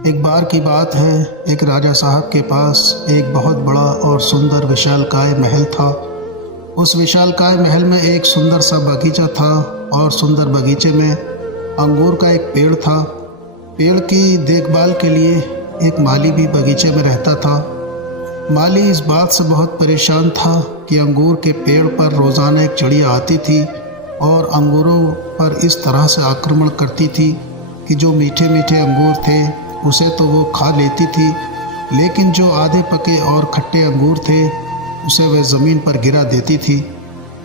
एक बार की बात है, एक राजा साहब के पास एक बहुत बड़ा और सुंदर विशालकाय महल था। उस विशालकाय महल में एक सुंदर सा बगीचा था और सुंदर बगीचे में अंगूर का एक पेड़ था। पेड़ की देखभाल के लिए एक माली भी बगीचे में रहता था। माली इस बात से बहुत परेशान था कि अंगूर के पेड़ पर रोज़ाना एक चिड़िया आती थी और अंगूरों पर इस तरह से आक्रमण करती थी कि जो मीठे मीठे अंगूर थे उसे तो वो खा लेती थी, लेकिन जो आधे पके और खट्टे अंगूर थे उसे वह ज़मीन पर गिरा देती थी।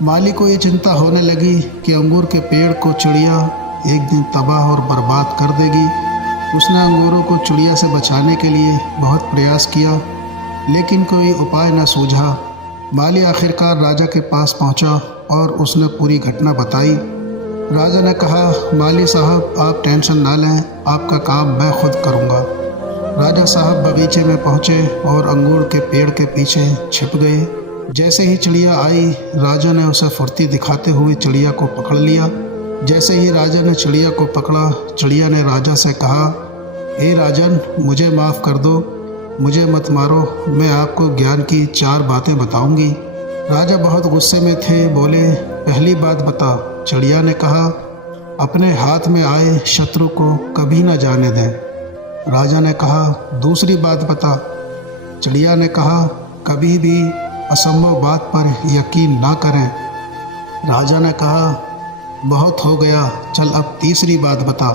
माली को ये चिंता होने लगी कि अंगूर के पेड़ को चिड़िया एक दिन तबाह और बर्बाद कर देगी। उसने अंगूरों को चिड़िया से बचाने के लिए बहुत प्रयास किया, लेकिन कोई उपाय न सूझा। माली आखिरकार राजा के पास पहुंचा और उसने पूरी घटना बताई। राजा ने कहा, माली साहब आप टेंशन ना लें, आपका काम मैं खुद करूंगा। राजा साहब बगीचे में पहुंचे और अंगूर के पेड़ के पीछे छिप गए। जैसे ही चिड़िया आई, राजा ने उसे फुर्ती दिखाते हुए चिड़िया को पकड़ लिया। जैसे ही राजा ने चिड़िया को पकड़ा, चिड़िया ने राजा से कहा, हे राजन, मुझे माफ़ कर दो, मुझे मत मारो, मैं आपको ज्ञान की 4 बातें बताऊंगी। राजा बहुत गुस्से में थे, बोले, पहली बात बता। चिड़िया ने कहा, अपने हाथ में आए शत्रु को कभी न जाने दें। राजा ने कहा, दूसरी बात बता। चिड़िया ने कहा, कभी भी असंभव बात पर यकीन ना करें। राजा ने कहा, बहुत हो गया, चल अब तीसरी बात बता।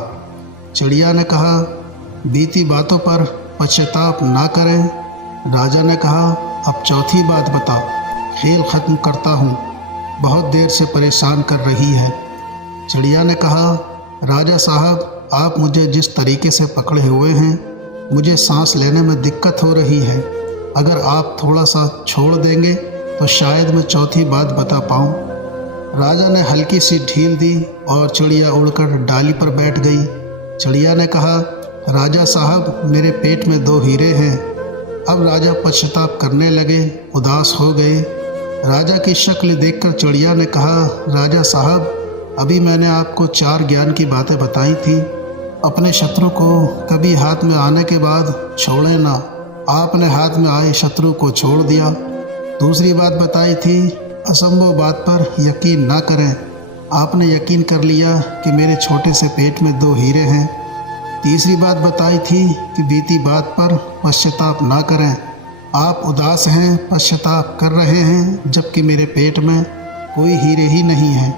चिड़िया ने कहा, बीती बातों पर पश्चाताप ना करें। राजा ने कहा, अब चौथी बात बता। खेल ख़त्म करता हूँ, बहुत देर से परेशान कर रही है। चिड़िया ने कहा, राजा साहब आप मुझे जिस तरीके से पकड़े हुए हैं, मुझे सांस लेने में दिक्कत हो रही है। अगर आप थोड़ा सा छोड़ देंगे तो शायद मैं चौथी बात बता पाऊँ। राजा ने हल्की सी ढील दी और चिड़िया उड़कर डाली पर बैठ गई। चिड़िया ने कहा, राजा साहब मेरे पेट में 2 हीरे हैं। अब राजा पश्चाताप करने लगे, उदास हो गए। राजा की शक्ल देखकर चिड़िया ने कहा, राजा साहब अभी मैंने आपको 4 ज्ञान की बातें बताई थी। अपने शत्रु को कभी हाथ में आने के बाद छोड़े ना। आपने हाथ में आए शत्रु को छोड़ दिया। दूसरी बात बताई थी, असंभव बात पर यकीन ना करें। आपने यकीन कर लिया कि मेरे छोटे से पेट में 2 हीरे हैं। तीसरी बात बताई थी कि बीती बात पर पश्चाताप ना करें। आप उदास हैं, पश्चाताप कर रहे हैं, जबकि मेरे पेट में कोई हीरे ही नहीं है।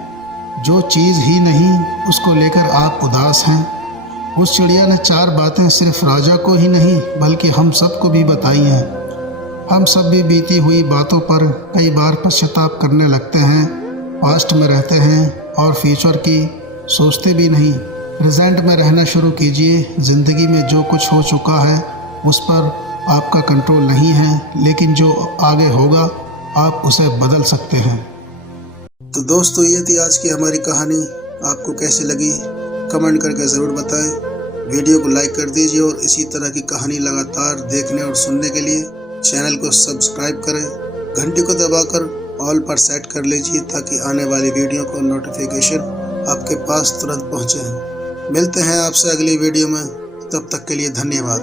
जो चीज़ ही नहीं उसको लेकर आप उदास हैं। उस चिड़िया ने 4 बातें सिर्फ राजा को ही नहीं बल्कि हम सबको भी बताई हैं। हम सब भी बीती हुई बातों पर कई बार पश्चाताप करने लगते हैं, पास्ट में रहते हैं और फ्यूचर की सोचते भी नहीं। प्रेजेंट में रहना शुरू कीजिए। ज़िंदगी में जो कुछ हो चुका है उस पर आपका कंट्रोल नहीं है, लेकिन जो आगे होगा आप उसे बदल सकते हैं। तो दोस्तों, ये थी आज की हमारी कहानी। आपको कैसी लगी कमेंट करके ज़रूर बताएं। वीडियो को लाइक कर दीजिए और इसी तरह की कहानी लगातार देखने और सुनने के लिए चैनल को सब्सक्राइब करें। घंटी को दबाकर ऑल पर सेट कर लीजिए ताकि आने वाली वीडियो को नोटिफिकेशन आपके पास तुरंत पहुँचे। मिलते हैं आपसे अगली वीडियो में, तब तक के लिए धन्यवाद।